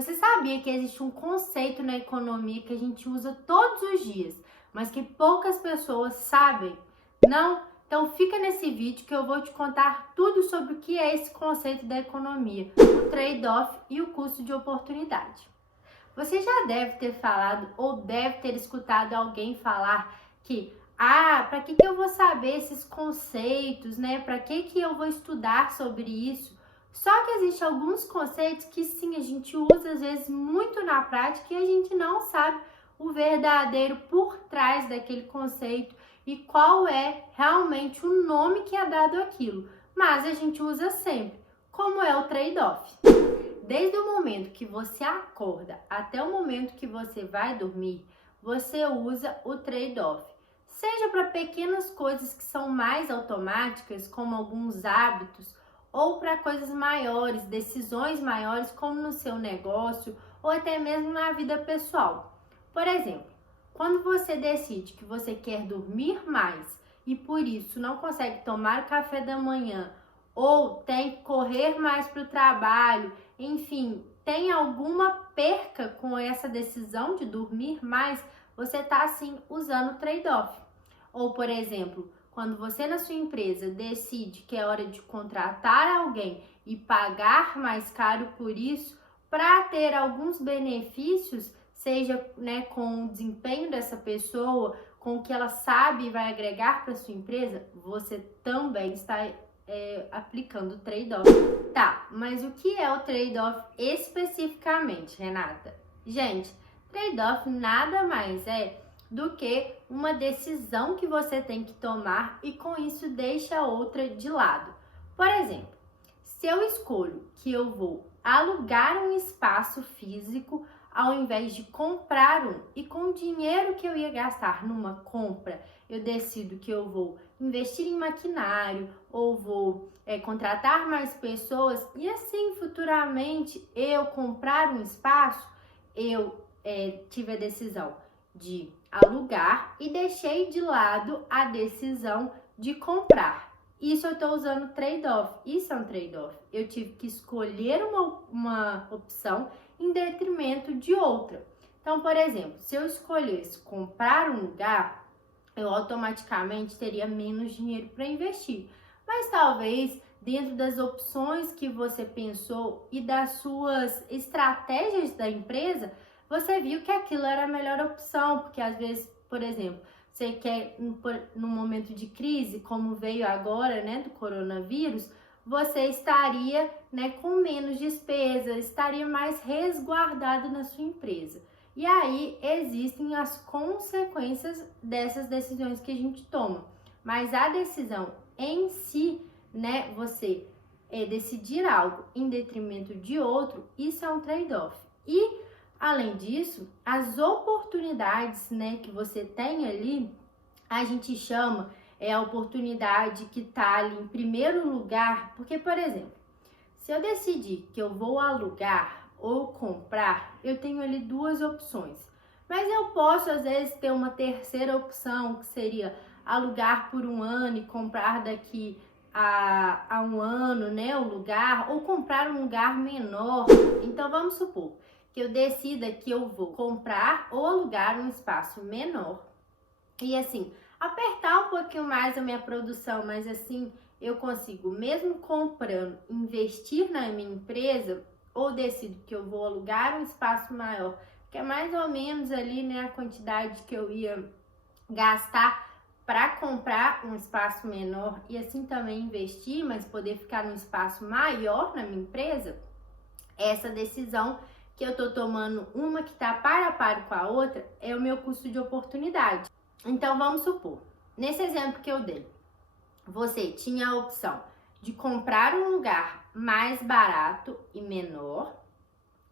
Você sabia que existe um conceito na economia que a gente usa todos os dias, mas que poucas pessoas sabem? Não? Então fica nesse vídeo que eu vou te contar tudo sobre o que é esse conceito da economia, o trade-off e o custo de oportunidade. Você já deve ter falado ou deve ter escutado alguém falar que para que eu vou saber esses conceitos, né? Para que eu vou estudar sobre isso? Só que existem alguns conceitos que sim, a gente usa às vezes muito na prática e a gente não sabe o verdadeiro por trás daquele conceito e qual é realmente o nome que é dado àquilo. Mas a gente usa sempre, como é o trade-off. Desde o momento que você acorda até o momento que você vai dormir, você usa o trade-off. Seja para pequenas coisas que são mais automáticas, como alguns hábitos, ou para coisas maiores, decisões maiores, como no seu negócio ou até mesmo na vida pessoal. Por exemplo, quando você decide que você quer dormir mais e por isso não consegue tomar café da manhã ou tem que correr mais para o trabalho, enfim, tem alguma perca com essa decisão de dormir mais, você está assim usando o trade-off. Ou, por exemplo, quando você na sua empresa decide que é hora de contratar alguém e pagar mais caro por isso, para ter alguns benefícios, seja com o desempenho dessa pessoa, com o que ela sabe e vai agregar para sua empresa, você também está aplicando o trade-off. Tá, mas o que é o trade-off especificamente, Renata? Gente, trade-off nada mais é do que uma decisão que você tem que tomar e com isso deixa a outra de lado. Por exemplo, se eu escolho que eu vou alugar um espaço físico ao invés de comprar um e com o dinheiro que eu ia gastar numa compra, eu decido que eu vou investir em maquinário ou vou contratar mais pessoas e assim futuramente eu comprar um espaço, eu tive a decisão de alugar e deixei de lado a decisão de comprar. Isso eu estou usando trade-off. Isso é um trade-off. Eu tive que escolher uma opção em detrimento de outra. Então, por exemplo, se eu escolhesse comprar um lugar, eu automaticamente teria menos dinheiro para investir. Mas talvez dentro das opções que você pensou e das suas estratégias da empresa, você viu que aquilo era a melhor opção, porque às vezes, por exemplo, você quer, num momento de crise, como veio agora, do coronavírus, você estaria, com menos despesa, estaria mais resguardado na sua empresa. E aí existem as consequências dessas decisões que a gente toma. Mas a decisão em si, você decidir algo em detrimento de outro, isso é um trade-off. E além disso, as oportunidades, que você tem ali, a gente chama a oportunidade que está ali em primeiro lugar, porque, por exemplo, se eu decidir que eu vou alugar ou comprar, eu tenho ali duas opções. Mas eu posso, às vezes, ter uma terceira opção, que seria alugar por um ano e comprar daqui a um ano, o lugar, ou comprar um lugar menor. Então, vamos supor que eu decida que eu vou comprar ou alugar um espaço menor e assim, apertar um pouquinho mais a minha produção, mas assim, eu consigo, mesmo comprando, investir na minha empresa, ou decido que eu vou alugar um espaço maior, que é mais ou menos ali, a quantidade que eu ia gastar para comprar um espaço menor e assim também investir, mas poder ficar num espaço maior na minha empresa, essa decisão que eu tô tomando, uma que tá par a par com a outra, é o meu custo de oportunidade. Então, vamos supor, nesse exemplo que eu dei, você tinha a opção de comprar um lugar mais barato e menor,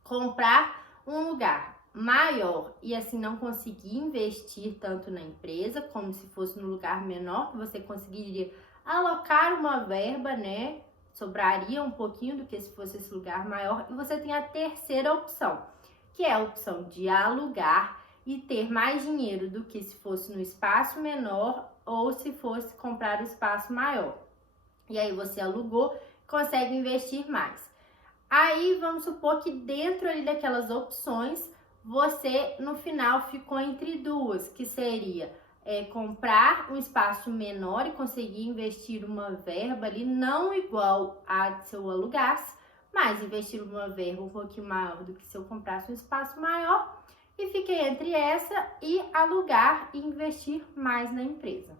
comprar um lugar maior e assim não conseguir investir tanto na empresa, como se fosse no lugar menor, que você conseguiria alocar uma verba, sobraria um pouquinho do que se fosse esse lugar maior. E você tem a terceira opção, que é a opção de alugar e ter mais dinheiro do que se fosse no espaço menor ou se fosse comprar o espaço maior. E aí você alugou, consegue investir mais. Aí vamos supor que dentro ali daquelas opções, você no final ficou entre duas, que seria comprar um espaço menor e conseguir investir uma verba ali, não igual a se eu alugasse, mas investir uma verba um pouquinho maior do que se eu comprasse um espaço maior. E fiquei entre essa e alugar e investir mais na empresa.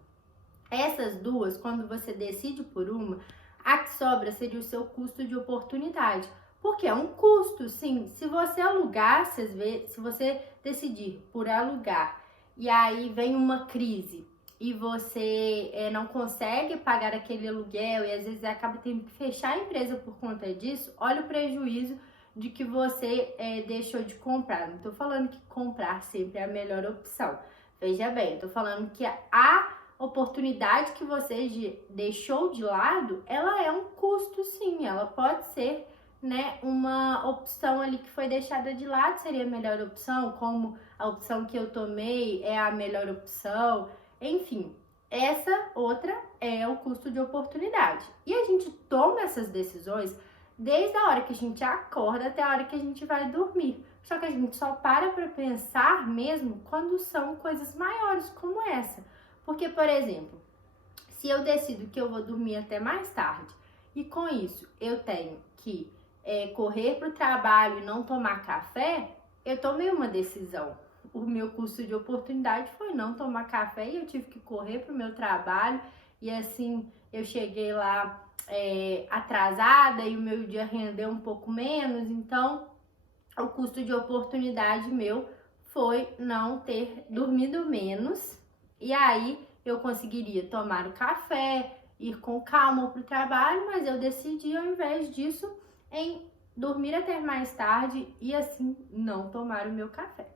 Essas duas, quando você decide por uma, a que sobra seria o seu custo de oportunidade. Porque é um custo, sim. Se você alugar, se você decidir por alugar e aí vem uma crise e você não consegue pagar aquele aluguel e às vezes acaba tendo que fechar a empresa por conta disso, olha o prejuízo de que você deixou de comprar. Não estou falando que comprar sempre é a melhor opção. Veja bem, estou falando que a oportunidade que você deixou de lado, ela é um custo, sim. Ela pode ser, né, uma opção ali que foi deixada de lado, seria a melhor opção, como a opção que eu tomei é a melhor opção. Enfim, essa outra é o custo de oportunidade. E a gente toma essas decisões desde a hora que a gente acorda até a hora que a gente vai dormir. Só que a gente só para pensar mesmo quando são coisas maiores como essa. Porque, por exemplo, se eu decido que eu vou dormir até mais tarde e com isso eu tenho que correr para o trabalho e não tomar café, eu tomei uma decisão. O meu custo de oportunidade foi não tomar café e eu tive que correr para o meu trabalho e assim eu cheguei lá atrasada e o meu dia rendeu um pouco menos. Então, o custo de oportunidade meu foi não ter dormido menos. E aí eu conseguiria tomar o café, ir com calma para o trabalho, mas eu decidi, ao invés disso, em dormir até mais tarde e assim não tomar o meu café.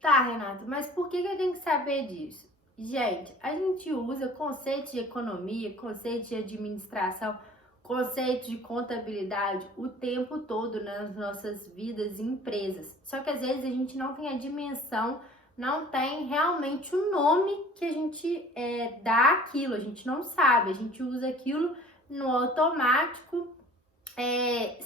Tá, Renata, mas por que eu tenho que saber disso? Gente, a gente usa conceitos de economia, conceitos de administração, conceitos de contabilidade o tempo todo nas nossas vidas e empresas. Só que às vezes a gente não tem a dimensão, não tem realmente o nome que a gente dá àquilo, a gente não sabe, a gente usa aquilo no automático,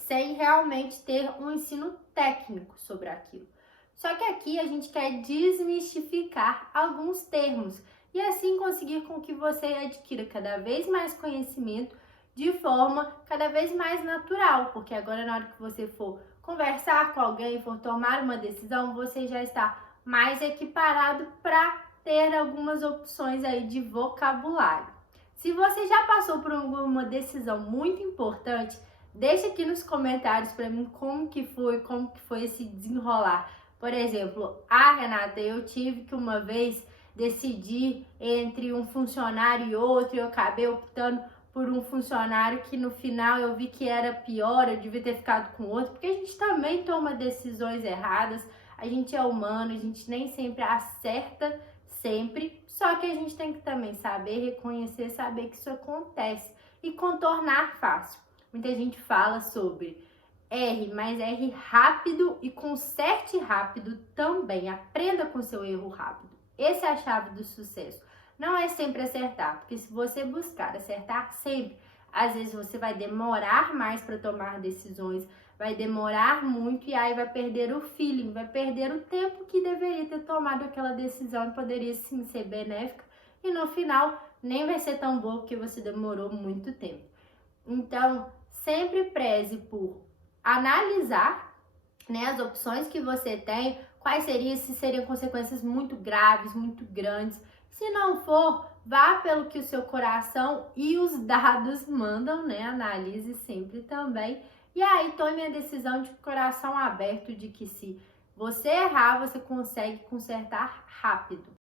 sem realmente ter um ensino técnico sobre aquilo. Só que aqui a gente quer desmistificar alguns termos e assim conseguir com que você adquira cada vez mais conhecimento de forma cada vez mais natural, porque agora na hora que você for conversar com alguém, for tomar uma decisão, você já está mais equiparado para ter algumas opções aí de vocabulário. Se você já passou por alguma decisão muito importante, deixa aqui nos comentários para mim como que foi esse desenrolar. Por exemplo, Renata, eu tive que uma vez decidir entre um funcionário e outro e eu acabei optando por um funcionário que no final eu vi que era pior, eu devia ter ficado com outro, porque a gente também toma decisões erradas, a gente é humano, a gente nem sempre acerta sempre, só que a gente tem que também saber reconhecer, saber que isso acontece e contornar fácil. Muita gente fala sobre erre, mas erre rápido e conserte rápido também. Aprenda com seu erro rápido. Essa é a chave do sucesso. Não é sempre acertar, porque se você buscar acertar sempre, às vezes você vai demorar mais para tomar decisões, vai demorar muito e aí vai perder o feeling, vai perder o tempo que deveria ter tomado aquela decisão e poderia sim ser benéfica e no final nem vai ser tão boa porque você demorou muito tempo. Então, sempre preze por analisar, né, as opções que você tem, quais se seriam consequências muito graves, muito grandes. Se não for, vá pelo que o seu coração e os dados mandam, né? Analise sempre também. E aí tome a decisão de coração aberto de que se você errar, você consegue consertar rápido.